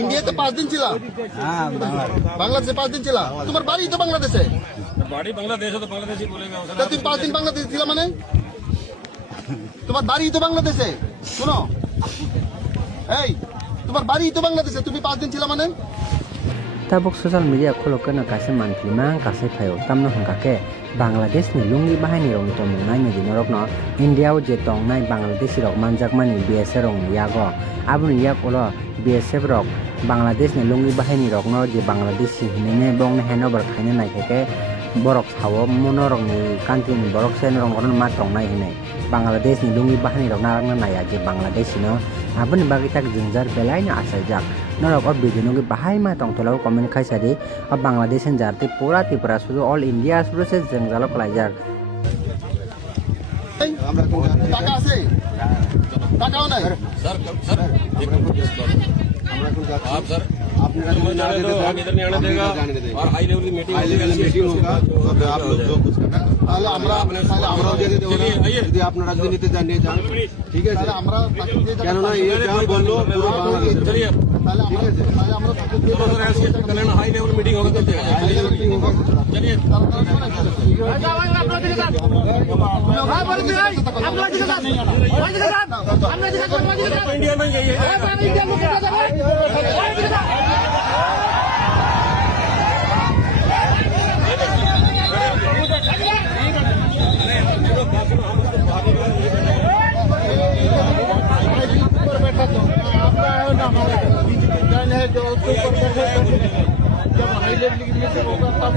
ইন্ডিয়াতে 5 দিন ছিলা? হ্যাঁ, বাংলাদেশে 5 দিন ছিলা? তোমার বাড়ি তো বাংলাদেশে? বাড়ি বাংলাদেশে, তো বাংলাদেশি বলেগা। তা তুমি 5 দিন বাংলাদেশে ছিলা মানে? তোমার বাড়ি তো বাংলাদেশে। শোনো, এই তোমার বাড়ি তো বাংলাদেশে, তুমি 5 দিন ছিলা মানে? tabuk social media khulokena kaise manflimang kaise phayo tamno hangkake Bangladesh ni Lungi Bahini rong to mungnai ni dinorokno India o je tongnai Bangladeshi rok manjakmani BSF rong yago abuni yak olo BSF rok Bangladesh ni Lungi Bahini rok no je Bangladeshi hinene bong ne handover khaine naikake borok sawo monorok ni country ni borok sen rong ron ma tongnai hinai Bangladesh ni Lungi Bahini rok narakna naiya je Bangladeshinu abuni bagi tak jungjar belai na asajak norok o video nugi bahai ma tong tolau comment khaisari o Bangladesh en jarti pura tipura sudu all India sudu se jengjalo kalaijak টাকা আছে? টাকাও নাই? Sir आप sir हम इधर नहीं आने देगा और हाई लेवल की मीटिंग होगा तो आप लोग जो कुछ करना তাহলে আমরা যদি আপনারা রাজনীতিতে জানিয়ে যান, ঠিক আছে? তাহলে আমরা কেননা ये क्या बोलो पूरा बांग्लादेश, चलिए তাহলে আমরা चलो सर ऐसे कल्याण हाई लेवल मीटिंग होगा तब चलिए इंडिया में यही है जो जब हाई लेवल की मीटिंग होगा तब